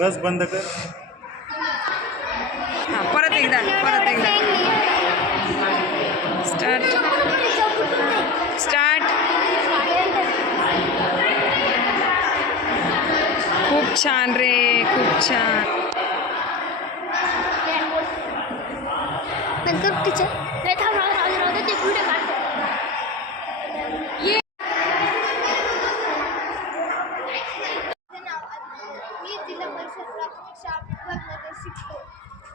बस बंद कर. हां परत एकदा स्टार्ट स्टार्ट. खूप छान रे, खूप छान. नंतर टीचर नाही राहू दे ते व्हिडिओ काढतो. मी जिल्हा परिषद प्राथमिक शाळा विभागमध्ये शिकतो.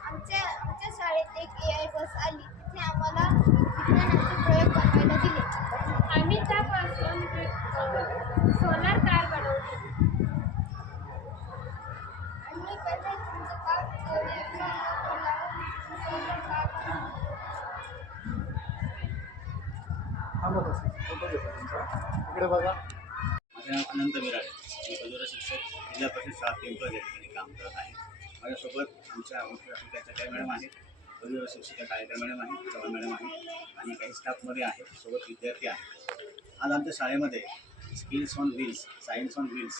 आमच्या शाळेत एक AI बस आली. तिथे आम्हाला विज्ञानाचे प्रयोग बनवायला दिले. आम्ही त्यापासून सोलार कार बनवली. आम्ही पहिले इकडे बघा. माझे नाव अनंत मिराळे. मी पदवीधर शिक्षक जिल्हा परिषद शाळा पिंपळ या ठिकाणी काम करत आहे. माझ्यासोबत आमच्या मुख्य शिक्षिका मॅडम आहेत, पदवीधर शिक्षिका काळेकर मॅडम आहेत, चव्हाण मॅडम आहेत आणि काही स्टाफमध्ये आहेत, सोबत विद्यार्थी आहेत. आज आमच्या शाळेमध्ये skills on wheels, science on wheels.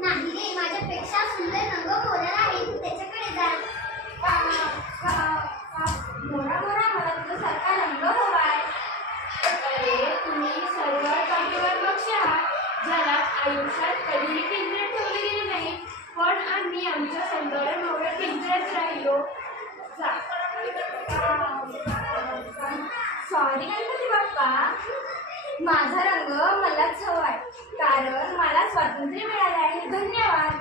नाही, माझ्यापेक्षा सुंदर रंग मोरा आहे, त्याच्याकडे जा. मोरा मोरा, मला तुझ्यासारखा रंग हवाय. अरे तुम्ही सर्व जागेवर पक्षी आहात, ज्याला आयुष्यात कधीही पिंजऱ्यात ठेवले गेले नाही, पण आम्ही आमच्या सौंदर्यामुळे पिंजऱ्यात राहिलो. सॉरी गणपती बाप्पा, माझा रंग मलाच हवाय, कारण मला स्वातंत्र्य मिळाले आहे. धन्यवाद.